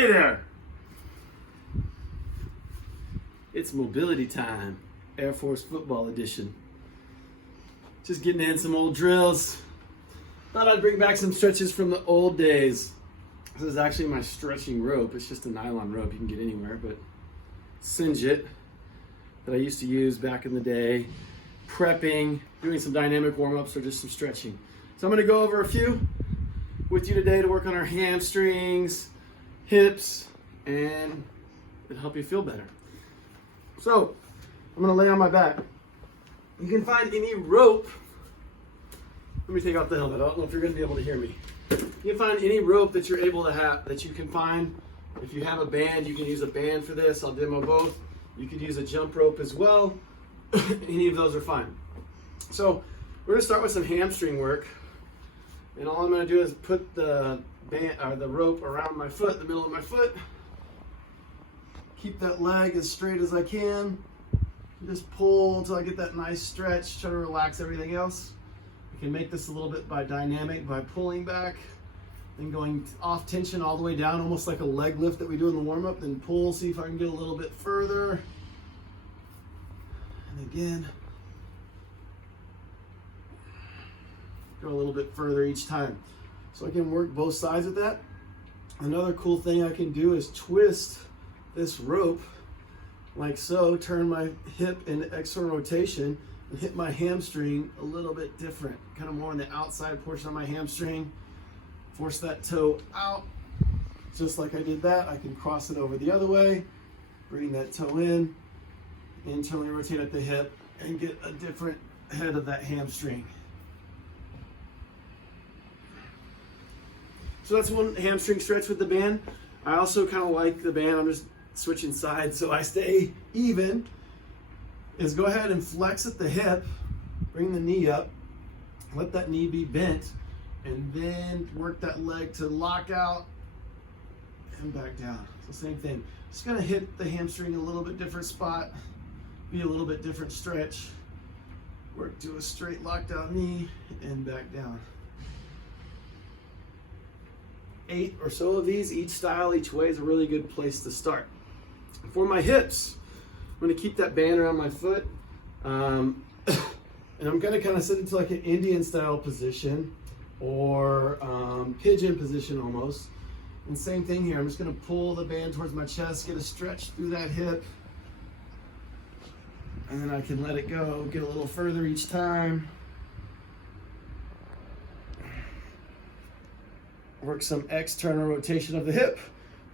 Hey there! It's mobility time, Air Force football edition. Just getting in some old drills. Thought I'd bring back some stretches from the old days. This is actually my stretching rope. It's just a nylon rope you can get anywhere, but singe it that I used to use back in the day, prepping, doing some dynamic warm-ups or just some stretching. So I'm gonna go over a few with you today to work on our hamstrings, hips, and it'll help you feel better. So I'm gonna lay on my back. You can find any rope. Let me take off the helmet. I don't know if you're gonna be able to hear me. You can find any rope that you're able to have, that you can find. If you have a band, you can use a band for this. I'll demo both. You could use a jump rope as well. Any of those are fine. So we're gonna start with some hamstring work. And all I'm gonna do is put the band or the rope around my foot, the middle of my foot. Keep that leg as straight as I can. Just pull until I get that nice stretch. Try to relax everything else. I can make this a little bit by dynamic, by pulling back, then going off tension all the way down, almost like a leg lift that we do in the warm-up, then pull, see if I can get a little bit further. And again, go a little bit further each time. So I can work both sides of that. Another cool thing I can do is twist this rope like so, turn my hip into external rotation and hit my hamstring a little bit different, kind of more on the outside portion of my hamstring. Force that toe out, just like I did that. I can cross it over the other way, bring that toe in, internally rotate at the hip, and get a different head of that hamstring. So that's one hamstring stretch with the band. I also kind of like the band. I'm just switching sides so I stay even. Is go ahead and flex at the hip, bring the knee up, let that knee be bent, and then work that leg to lock out and back down. So same thing. Just gonna hit the hamstring a little bit different spot, be a little bit different stretch. Work to a straight locked out knee and back down. 8 or so of these, each style, each way is a really good place to start. For my hips, I'm gonna keep that band around my foot. And I'm gonna kind of sit into like an Indian style position or pigeon position almost. And same thing here, I'm just gonna pull the band towards my chest, get a stretch through that hip. And then I can let it go, get a little further each time. Work some external rotation of the hip.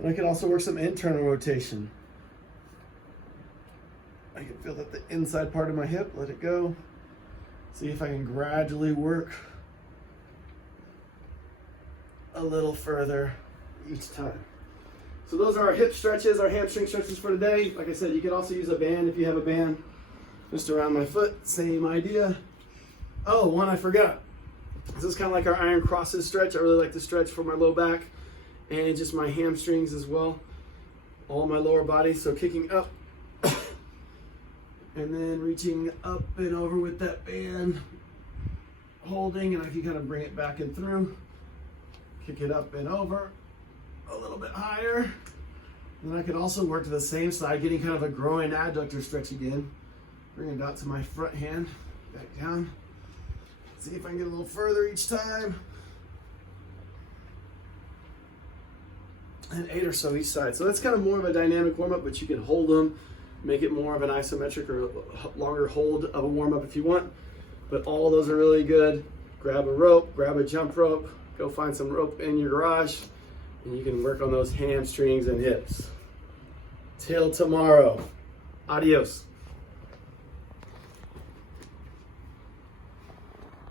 And I can also work some internal rotation. I can feel that the inside part of my hip, let it go. See if I can gradually work a little further each time. So those are our hip stretches, our hamstring stretches for today. Like I said, you can also use a band if you have a band. Just around my foot, same idea. Oh, one I forgot. This is kind of like our iron crosses stretch. I really like the stretch for my low back and just my hamstrings as well. All my lower body, so kicking up and then reaching up and over with that band, holding, and I can kind of bring it back and through. Kick it up and over, a little bit higher. And I can also work to the same side, getting kind of a groin adductor stretch again. Bring it out to my front hand, back down. See if I can get a little further each time. And 8 or so each side. So that's kind of more of a dynamic warm-up, but you can hold them, make it more of an isometric or longer hold of a warm-up if you want. But all those are really good. Grab a rope, grab a jump rope, go find some rope in your garage, and you can work on those hamstrings and hips. Till tomorrow. Adios.